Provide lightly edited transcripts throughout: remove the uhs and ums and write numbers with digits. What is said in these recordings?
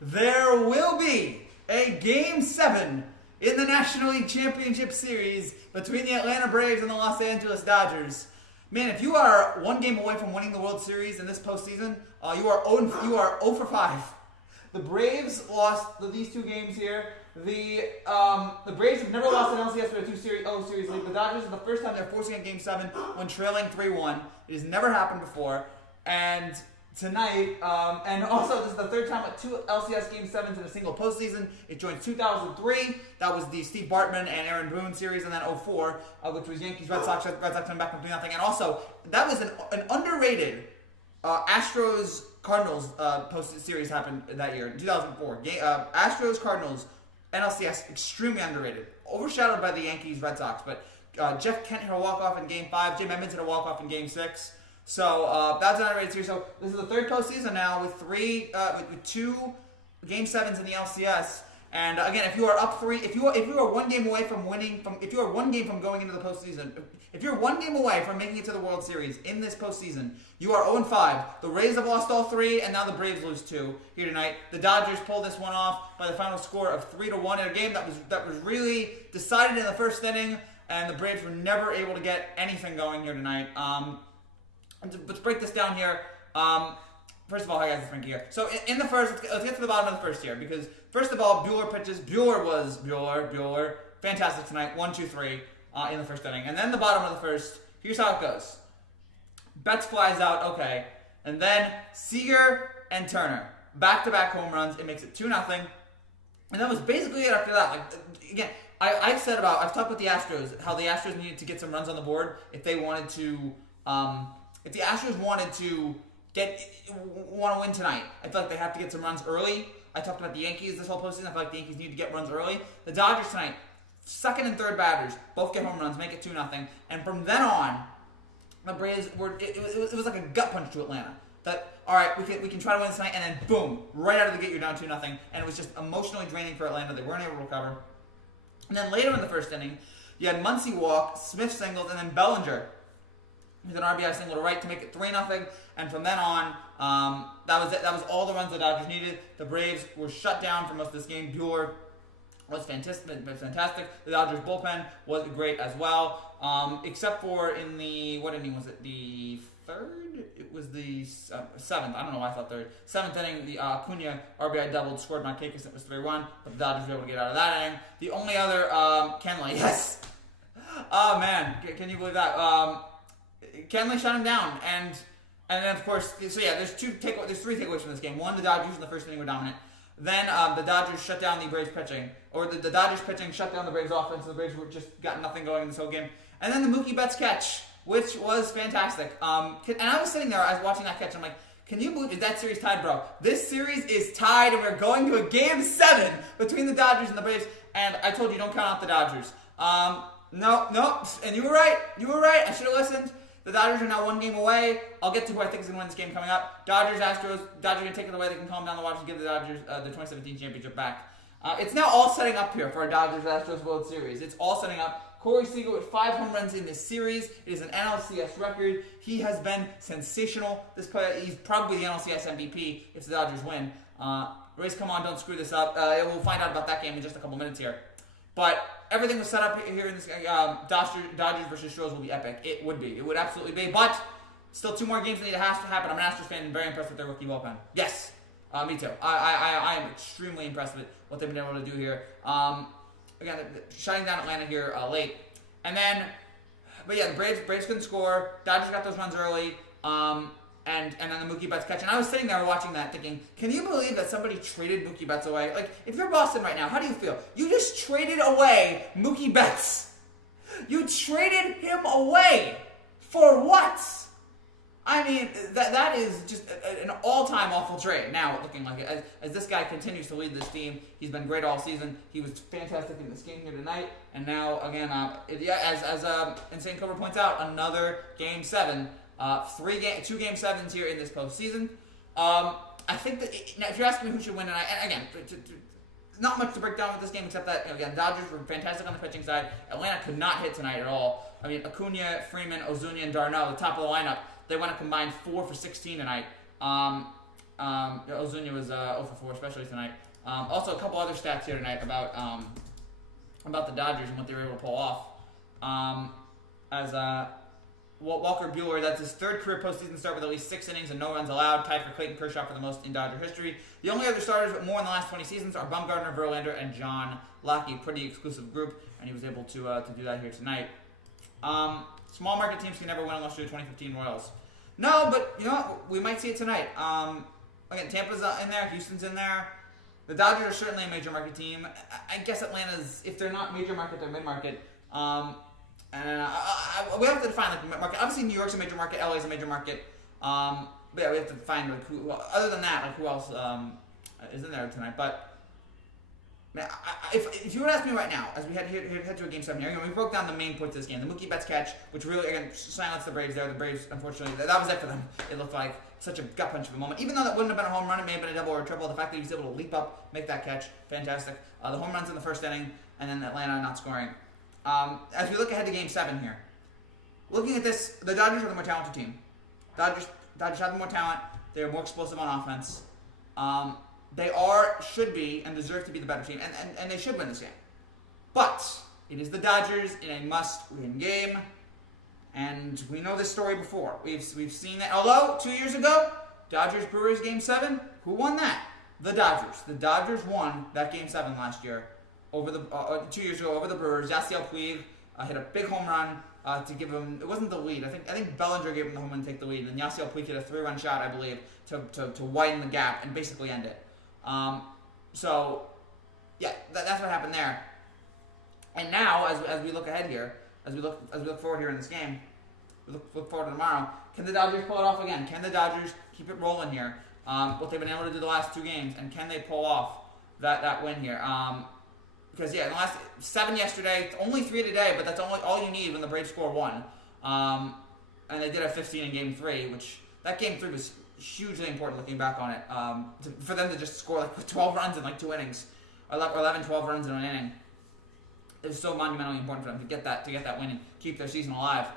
there will be a Game 7 in the National League Championship Series between the Atlanta Braves and the Los Angeles Dodgers. Man, if you are one game away from winning the World Series in this postseason, you are 0 for 5. The Braves lost these two games here. The Braves have never lost an LCS for a series league. The Dodgers are the first time they're forcing a Game 7 when trailing 3-1. It has never happened before. And tonight, and also this is the third time at two LCS Game 7s in a single postseason. It joins 2003. That was the Steve Bartman and Aaron Boone series, and then 2004, which was Yankees Red Sox coming back from 3-0. And also, that was an underrated Astros Cardinals post series happened that year in 2004. Astros Cardinals NLCS, extremely underrated, overshadowed by the Yankees Red Sox. But Jeff Kent hit a walk off in Game 5. Jim Edmonds hit a walk off in Game 6. So that's an underrated series. So this is the third postseason now with with two Game 7s in the LCS. And again, if you are up 3, if you are one game away from winning, if you are one game from going into the postseason, if you're one game away from making it to the World Series in this postseason, you are 0-5. The Rays have lost all 3, and now the Braves lose 2 here tonight. The Dodgers pulled this one off by the final score of 3-1 in a game that was really decided in the first inning, and the Braves were never able to get anything going here tonight. Let's break this down here. First of all, hi guys, it's Frankie here. So in the first, let's get to the bottom of the first here, because first of all, Buehler pitches. Buehler, fantastic tonight. 1-2-3 in the first inning, and then the bottom of the first. Here's how it goes. Betts flies out, okay, and then Seager and Turner back-to-back home runs. It makes it 2-0, and that was basically it after that. Like again, I've talked about the Astros, how the Astros needed to get some runs on the board if they wanted to. If the Astros wanted to want to win tonight, I feel like they have to get some runs early. I talked about the Yankees this whole postseason. I feel like the Yankees need to get runs early. The Dodgers tonight, second and third batters, both get home runs, make it 2-0. And from then on, the Braves it was like a gut punch to Atlanta. That, all right, we can try to win tonight, and then boom, right out of the gate, you're down 2-0. And it was just emotionally draining for Atlanta. They weren't able to recover. And then later in the first inning, you had Muncy walk, Smith singles, and then Bellinger with an RBI single to right to make it 3-0, and from then on, that was it. That was all the runs the Dodgers needed. The Braves were shut down for most of this game. Buehler was fantastic. The Dodgers bullpen was great as well, except for in the, what inning was it? The third? It was the seventh. I don't know why I thought third. Seventh inning, the Acuna RBI doubled, scored Markakis. It was 3-1, but the Dodgers were able to get out of that inning. The only other, Kenley, yes. Oh man, can you believe that? Kenley shut him down, and then of course, so yeah, there's 3 takeaways from this game. One, the Dodgers in the first inning were dominant. Then the Dodgers shut down the Braves pitching, or the Dodgers pitching shut down the Braves offense, and the Braves were just got nothing going in this whole game. And then the Mookie Betts catch, which was fantastic. And I was sitting there, I was watching that catch, I'm like, can you believe, is that series tied, bro? This series is tied, and we're going to a Game 7 between the Dodgers and the Braves. And I told you, don't count out the Dodgers. No, and you were right. I should have listened. The Dodgers are now 1 game away. I'll get to who I think is going to win this game coming up. Dodgers, Astros. Dodgers going to take it away. They can calm down the waters and give the Dodgers the 2017 championship back. It's now all setting up here for a Dodgers-Astros World Series. It's all setting up. Corey Seager with 5 home runs in this series. It is an NLCS record. He has been sensational. This player, he's probably the NLCS MVP if the Dodgers win. Rays, come on, don't screw this up. We'll find out about that game in just a couple minutes here. But everything was set up here in this Dodgers versus Astros will be epic. It would be. It would absolutely be. But still 2 more games that need to happen. I'm an Astros fan and very impressed with their rookie bullpen. Yes, me too. I am extremely impressed with what they've been able to do here. Again, shutting down Atlanta here late. And then, but yeah, the Braves couldn't score. Dodgers got those runs early. And then the Mookie Betts catch. And I was sitting there watching that thinking, can you believe that somebody traded Mookie Betts away? Like, if you're Boston right now, how do you feel? You just traded away Mookie Betts. You traded him away. For what? I mean, that is just an all-time awful trade. Now, looking like it. As this guy continues to lead this team, he's been great all season. He was fantastic in this game here tonight. And now, again, as Insane Cobra points out, another Game 7. 2 Game 7s here in this postseason. I think that now, if you're asking me who should win, and again, not much to break down with this game except that again, Dodgers were fantastic on the pitching side. Atlanta could not hit tonight at all. I mean, Acuna, Freeman, Ozuna, and Darno, the top of the lineup, they went a combined 4 for 16 tonight. Ozuna was 0 for 4, especially tonight. Also, a couple other stats here tonight about the Dodgers and what they were able to pull off. Walker Buehler, that's his third career postseason start with at least 6 innings and no runs allowed, tied for Clayton Kershaw for the most in Dodger history. The only other starters with more in the last 20 seasons are Bumgarner, Verlander, and John Lackey. Pretty exclusive group, and he was able to do that here tonight. Small market teams can never win unless you're the 2015 Royals. No, but you know what? We might see it tonight. Again, Tampa's in there, Houston's in there. The Dodgers are certainly a major market team. I guess Atlanta's, if they're not major market, they're mid market. We have to define like market. Obviously, New York's a major market. LA's a major market. But yeah, we have to find like who. Well, other than that, like who else is in there tonight? But man, if you would ask me right now, as we head to a game 7 here, we broke down the main points of this game. The Mookie Betts catch, which really again silenced the Braves there. The Braves, unfortunately, that was it for them. It looked like such a gut punch of a moment. Even though that wouldn't have been a home run, it may have been a double or a triple. The fact that he was able to leap up, make that catch, fantastic. The home runs in the first inning, and then Atlanta not scoring. As we look ahead to Game 7 here, looking at this, the Dodgers are the more talented team. Dodgers have the more talent. They are more explosive on offense. They should be, and deserve to be the better team, and they should win this game. But it is the Dodgers in a must-win game, and we know this story before. We've seen that. Although 2 years ago, Dodgers-Brewers Game 7, who won that? The Dodgers. The Dodgers won that Game 7 last year. Over the 2 years ago, over the Brewers. Yasiel Puig hit a big home run to give him. It wasn't the lead. I think Bellinger gave him the home run to take the lead, and then Yasiel Puig hit a 3-run shot, I believe, to widen the gap and basically end it. So yeah, that's what happened there. And now, as we look ahead here, as we look forward here in this game, we look forward to tomorrow. Can the Dodgers pull it off again? Can the Dodgers keep it rolling here? What they've been able to do the last 2 games, and can they pull off that win here? Because yeah, in the last 7 yesterday, only 3 today, but that's all you need when the Braves score 1. And they did have 15 in Game 3, which that Game 3 was hugely important looking back on it. For them to just score like 12 runs in like 2 innings, or 11, 12 runs in an inning, it was so monumentally important for them to get that win and keep their season alive.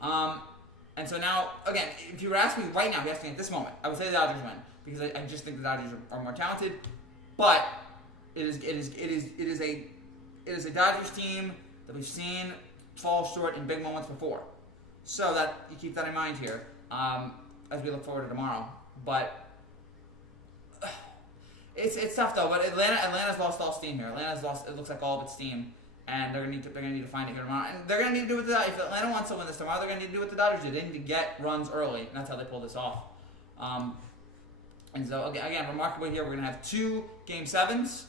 And so now, again, if you were asking me right now, if you asked me at this moment, I would say the Dodgers win because I just think the Dodgers are more talented, but it is a Dodgers team that we've seen fall short in big moments before. So that you keep that in mind here as we look forward to tomorrow. But it's tough though. But Atlanta's lost all steam here. Atlanta's lost. It looks like all of its steam, and they're gonna need to find it here tomorrow. And they're gonna need to do what if Atlanta wants to win this tomorrow, they're gonna need to do what the Dodgers did. They need to get runs early, and that's how they pull this off. And so again, remarkably here, we're gonna have 2 Game 7s.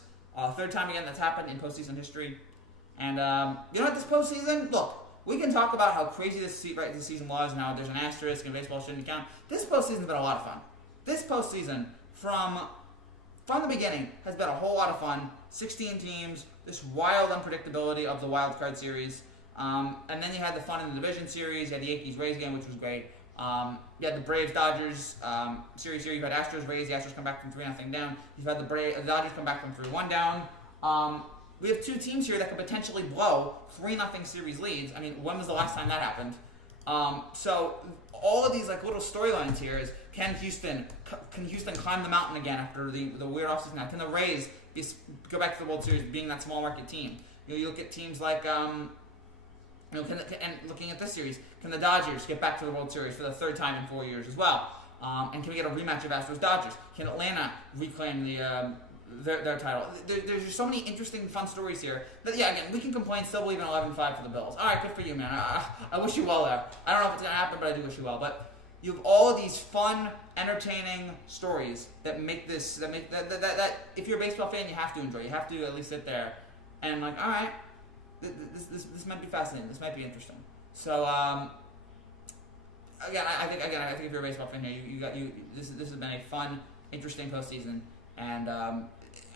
Third time again that's happened in postseason history. And you know what, this postseason, look, we can talk about how crazy this season was, and how there's an asterisk and baseball shouldn't count. This postseason's been a lot of fun. This postseason, from the beginning, has been a whole lot of fun. 16 teams, this wild unpredictability of the wild card series. And then you had the fun in the division series. You had the Yankees-Rays game, which was great. You had the Braves-Dodgers series here. You had Astros-Rays. The Astros come back from 3-0 down. You've had the Dodgers come back from 3-1 down. We have 2 teams here that could potentially blow 3-0 series leads. I mean, when was the last time that happened? So all of these like little storylines here is, can Houston climb the mountain again after the weird offseason? Now, can the Rays go back to the World Series being that small market team? You look at teams like and looking at this series, can the Dodgers get back to the World Series for the 3rd time in 4 years as well? And can we get a rematch of Astros-Dodgers? Can Atlanta reclaim their title? There's just so many interesting, fun stories here. That, yeah, again, we can complain, still believe in 11-5 for the Bills. All right, good for you, man. I wish you well there. I don't know if it's going to happen, but I do wish you well. But you have all of these fun, entertaining stories that make this, that if you're a baseball fan, you have to enjoy. You have to at least sit there and like, all right, this might be fascinating. This might be interesting. So, again, I think if you're a baseball fan here, this has been a fun, interesting postseason, and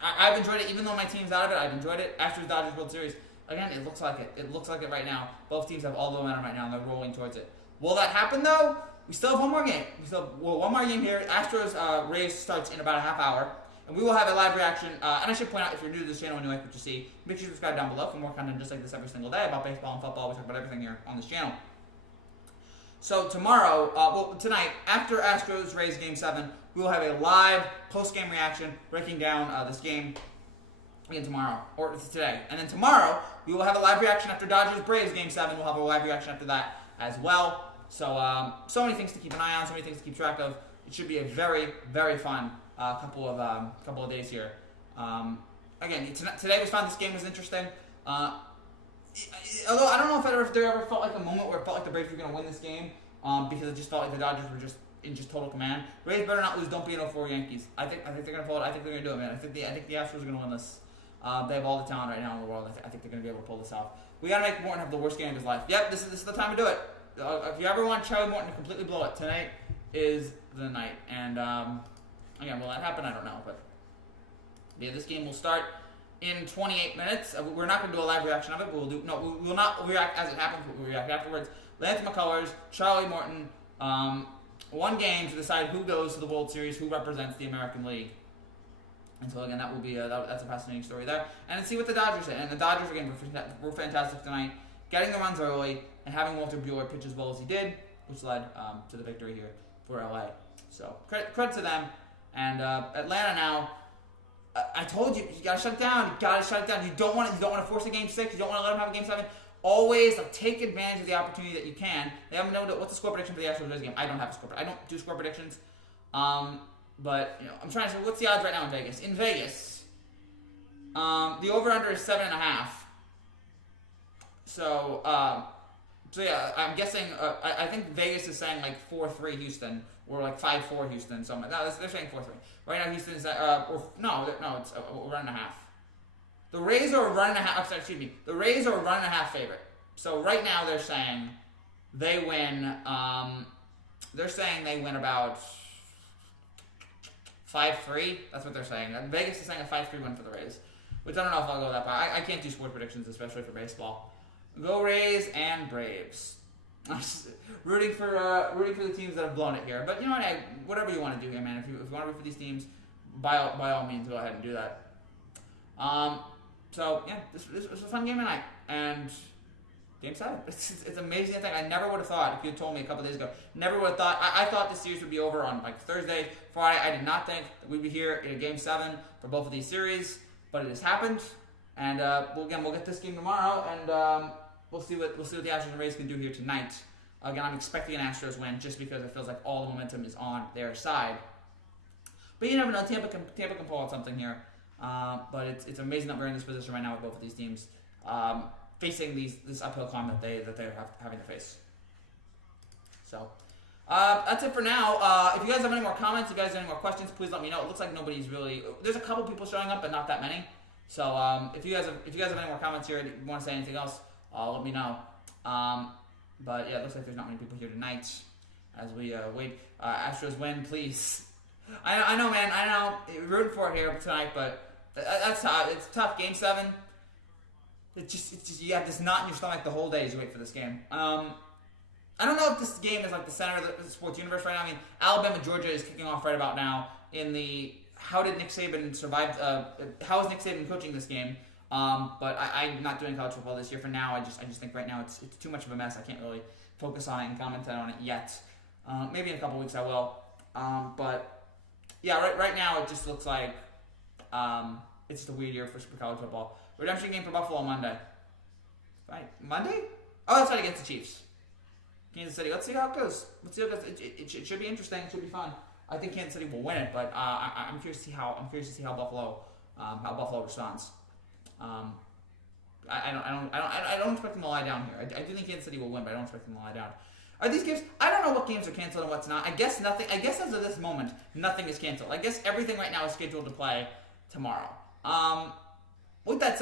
I've enjoyed it. Even though my team's out of it, I've enjoyed it. Astros-Dodgers World Series. Again, it looks like it. It looks like it right now. Both teams have all the momentum right now, and they're rolling towards it. Will that happen though? We still have one more game. One more game here. Astros-Rays starts in about a half hour. And we will have a live reaction. And I should point out, if you're new to this channel and you like what you see, make sure you subscribe down below for more content just like this every single day about baseball and football. We talk about everything here on this channel. So tomorrow, tonight, after Astros-Rays Game 7, we will have a live post-game reaction breaking down this game again tomorrow, or today. And then tomorrow, we will have a live reaction after Dodgers-Braves Game 7. We'll have a live reaction after that as well. So many things to keep an eye on, so many things to keep track of. It should be a very, very fun couple of days here. Again, today was fun. This game was interesting. Although I don't know if there ever felt like a moment where it felt like the Braves were going to win this game because it just felt like the Dodgers were just in total command. Rays better not lose. Don't be an 0-4 Yankees. I think they're going to pull it. I think they're going to do it, man. I think the Astros are going to win this. They have all the talent right now in the world. I think they're going to be able to pull this off. We got to make Morton have the worst game of his life. Yep, this is the time to do it. If you ever want Charlie Morton to completely blow it, tonight is the night. And again, will that happen? I don't know, but yeah, this game will start in 28 minutes. We're not going to do a live reaction of it, but we will not react as it happens, but we'll react afterwards. Lance McCullers, Charlie Morton, one game to decide who goes to the World Series, who represents the American League. And so again, that will be that's a fascinating story there. And then see what the Dodgers say. And the Dodgers again were fantastic tonight, getting the runs early and having Walter Buehler pitch as well as he did, which led to the victory here for LA. So credit to them. And Atlanta now. I told you, you gotta shut it down. You don't want to force a game 6. You don't want to let them have a game 7. Always take advantage of the opportunity that you can. They haven't known what's the score prediction for the Astros game. I don't have a score. I don't do score predictions. But I'm trying to say, what's the odds right now in Vegas? In Vegas, the over/under is 7.5. So yeah, I'm guessing. I think Vegas is saying like 4-3 Houston or like 5-4 Houston. So they're saying 4-3. Right now, Houston is it's a run and a half. The Rays are a run and a half. Excuse me. The Rays are a run and a half favorite. So right now they're saying they win. They're saying they win about 5-3. That's what they're saying. Vegas is saying a 5-3 win for the Rays, which I don't know if I'll go that far. I can't do sports predictions, especially for baseball. Go Rays and Braves. rooting for the teams that have blown it here, but you know what? Whatever you want to do here, man. If you want to root for these teams, by all means, go ahead and do that. So yeah, this was a fun game tonight, and Game 7. It's amazing. I think I never would have thought if you had told me a couple days ago. Never would have thought. I thought the series would be over on like Thursday, Friday. I did not think that we'd be here in a Game 7 for both of these series, but it has happened, and we'll get this game tomorrow, and we'll see what the Astros and Rays can do here tonight. Again, I'm expecting an Astros win just because it feels like all the momentum is on their side. But you never know. Tampa can pull out something here. But it's amazing that we're in this position right now with both of these teams facing this uphill climb that they're having to face. So that's it for now. If you guys have any more comments, if you guys have any more questions, please let me know. It looks like nobody's really. There's a couple people showing up, but not that many. So if you guys have any more comments here, and you want to say anything else, let me know. But yeah, it looks like there's not many people here tonight as we wait. Astros win, please. I know, man. I know. You're rooting for it here tonight, but that's tough. It's tough. Game 7. It's just you have this knot in your stomach the whole day as you wait for this game. I don't know if this game is like the center of the sports universe right now. I mean, Alabama, Georgia is kicking off right about now in the how did Nick Saban survive? How is Nick Saban coaching this game? But I'm not doing college football this year for now. I just think right now it's too much of a mess. I can't really focus on it and comment on it yet. Maybe in a couple weeks I will. But yeah, right now it just looks like it's just a weird year for college football. Redemption game for Buffalo Monday. Right, Monday? Oh, that's right, against the Chiefs. Kansas City. Let's see how it goes. It should be interesting. It should be fun. I think Kansas City will win it, but I'm curious to see how Buffalo responds. I don't expect them to lie down here. I do think Kansas City will win, but I don't expect them to lie down. Are these games? I don't know what games are canceled and what's not. I guess nothing. I guess as of this moment, nothing is canceled. I guess everything right now is scheduled to play tomorrow. With that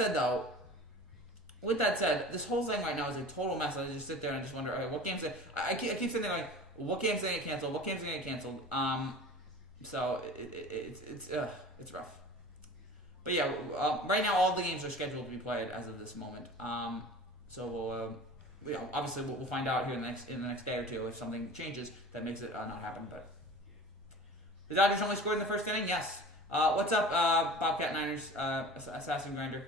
said, this whole thing right now is a total mess. I just sit there and just wonder, okay, what games? I keep sitting there like, what games are going to get canceled? What games are going to get canceled? So it's rough. But yeah, right now all the games are scheduled to be played as of this moment. So we'll, obviously we'll find out here in the next day or two if something changes that makes it not happen. But the Dodgers only scored in the first inning. Yes. What's up, Bobcat Niners, Assassin Grinder?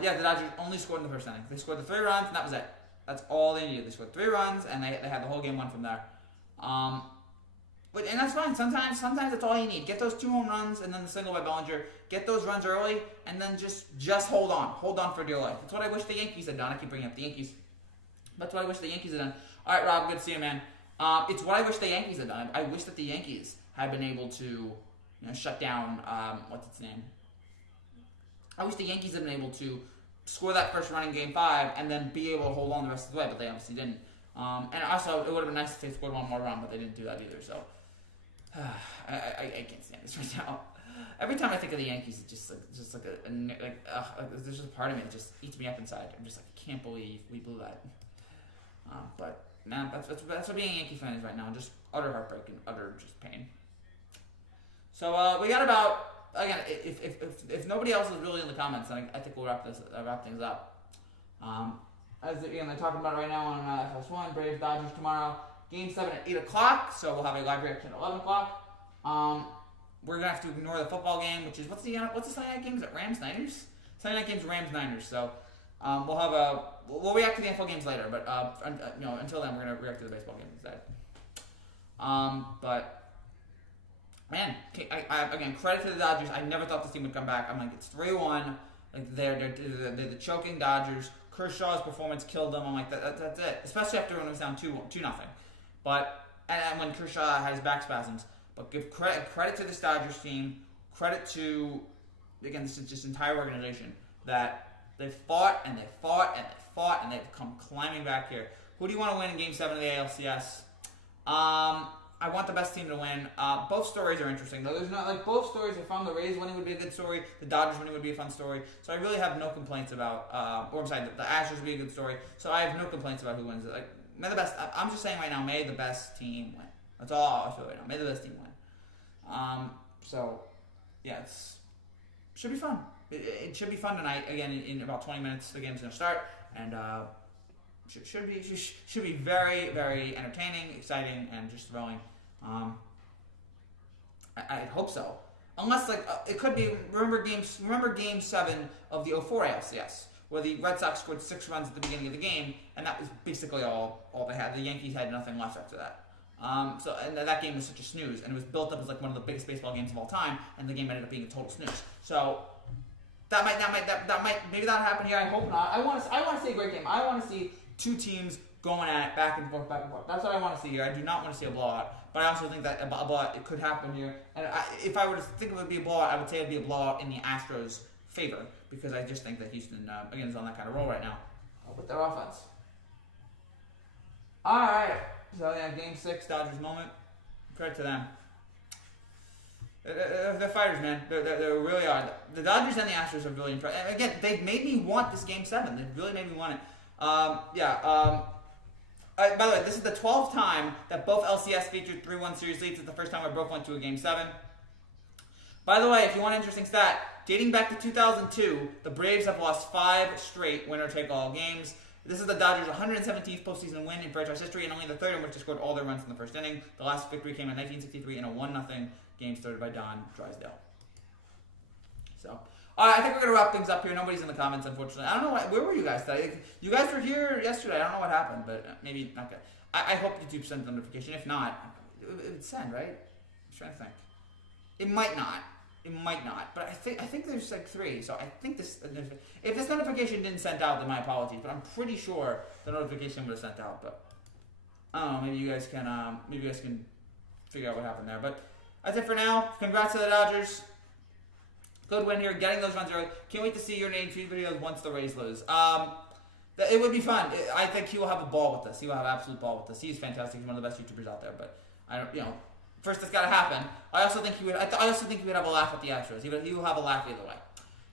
Yeah, the Dodgers only scored in the first inning. They scored the 3 runs, and that was it. That's all they needed. They scored 3 runs, and they had the whole game won from there. And that's fine. Sometimes that's all you need. Get those 2 home runs, and then the single by Bellinger. Get those runs early, and then just hold on. Hold on for dear life. That's what I wish the Yankees had done. I keep bringing up the Yankees. That's what I wish the Yankees had done. All right, Rob, good to see you, man. It's what I wish the Yankees had done. I wish that the Yankees had been able to shut down, what's its name? I wish the Yankees had been able to score that first run in Game 5 and then be able to hold on the rest of the way, but they obviously didn't. And also, it would have been nice if they scored one more run, but they didn't do that either, so I can't stand this right now. Every time I think of the Yankees, it's just like there's just a part of me that just eats me up inside. I'm just like, I can't believe we blew that. But man, that's what being a Yankee fan is right now. Just utter heartbreak and utter just pain. So we got about, again, if nobody else is really in the comments, then I think we'll wrap things up. They're talking about it right now on FS1, Braves Dodgers tomorrow. Game 7 at 8 o'clock, so we'll have a live reaction at 11 o'clock. We're going to have to ignore the football game, which is, what's the Sunday night game? Is it Rams-Niners? Sunday night game's Rams-Niners, so we'll react to the NFL games later, but until then, we're going to react to the baseball game instead. But man, again, credit to the Dodgers. I never thought this team would come back. I'm like, it's 3-1. Like they're the choking Dodgers. Kershaw's performance killed them. I'm like, that's it. Especially after when it was down 2-0. But and when Kershaw had his back spasms. But give credit to this Dodgers team. Credit to, again, this entire organization that they fought and they fought and they fought and they've come climbing back here. Who do you want to win in Game 7 of the ALCS? I want the best team to win. Both stories are interesting, though. There's not like both stories are fun. The Rays winning would be a good story. The Dodgers winning would be a fun story. So I really have no complaints about. Or I'm sorry, the Astros would be a good story. So I have no complaints about who wins. Like, may the best. I'm just saying right now, may the best team win. That's all I feel right now. May the best team win. So yeah, should be fun. It should be fun tonight. Again, in about 20 minutes, the game's gonna start, and should be very, very entertaining, exciting, and just thrilling. I hope so. Unless it could be. Remember Game 7 of the 04 ALCS, where the Red Sox scored 6 runs at the beginning of the game, and that was basically all they had. The Yankees had nothing left after that. And that game was such a snooze, and it was built up as like one of the biggest baseball games of all time, and the game ended up being a total snooze. So that might maybe that'll happen here. I hope not. I want to see a great game. I want to see 2 teams going at it back and forth. That's what I want to see here. I do not want to see a blowout, but I also think that a blowout, it could happen here. And if I were to think of it be a blowout, I would say it would be a blowout in the Astros' favor, because I just think that Houston, again, is on that kind of roll right now with their offense. All right. So yeah, Game 6, Dodgers moment. Credit to them. They're fighters, man. They really are. The Dodgers and the Astros are really impressed. And again, they've made me want this Game 7. They really made me want it. By the way, this is the 12th time that both LCS featured 3-1 series leads. It's the first time we both went to a Game 7. By the way, if you want an interesting stat, dating back to 2002, the Braves have lost 5 straight winner-take-all games. This is the Dodgers' 117th postseason win in franchise history, and only the third in which they scored all their runs in the first inning. The last victory came in 1963 in a 1-0 game started by Don Drysdale. So, I think we're going to wrap things up here. Nobody's in the comments, unfortunately. I don't know where were you guys today? You guys were here yesterday. I don't know what happened, but maybe not good. I hope YouTube sends a notification. If not, it would send, right? I'm trying to think. It might not. But I think there's like 3. So I think if this notification didn't send out, then my apologies. But I'm pretty sure the notification would have sent out. But I don't know. Maybe you guys can figure out what happened there. But that's it for now. Congrats to the Dodgers. Good win here, getting those runs early. Can't wait to see your name tweet videos once the Rays lose. It would be fun. I think he will have a ball with this. He will have absolute ball with this. He's fantastic. He's one of the best YouTubers out there. But I don't, first it's got to happen. I also think he would have a laugh at the Astros. He will have a laugh either way.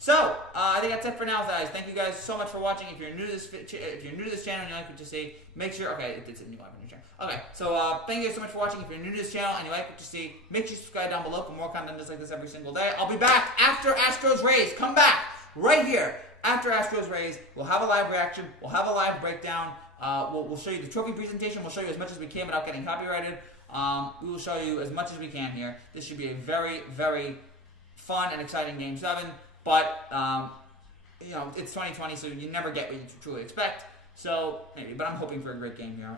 So I think that's it for now, guys. Thank you guys so much for watching. If you're new to this channel and you like what you see, make sure. Okay, it's a new live on your channel. Okay, so thank you guys so much for watching. If you're new to this channel and you like what you see, make sure you subscribe down below for more content just like this every single day. I'll be back after Astros Rays. Come back right here after Astros Rays. We'll have a live reaction. We'll have a live breakdown. We'll show you the trophy presentation. We'll show you as much as we can without getting copyrighted. We will show you as much as we can here. This should be a very, very fun and exciting Game 7. But, it's 2020, so you never get what you truly expect. So, maybe, but I'm hoping for a great game here.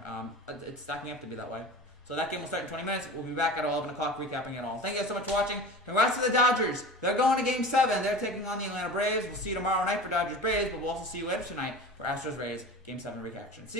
It's stacking up to be that way. So that game will start in 20 minutes. We'll be back at 11 o'clock recapping it all. Thank you guys so much for watching. Congrats to the Dodgers. They're going to Game 7. They're taking on the Atlanta Braves. We'll see you tomorrow night for Dodgers Braves, but we'll also see you later tonight for Astros Rays Game 7 reaction. See you.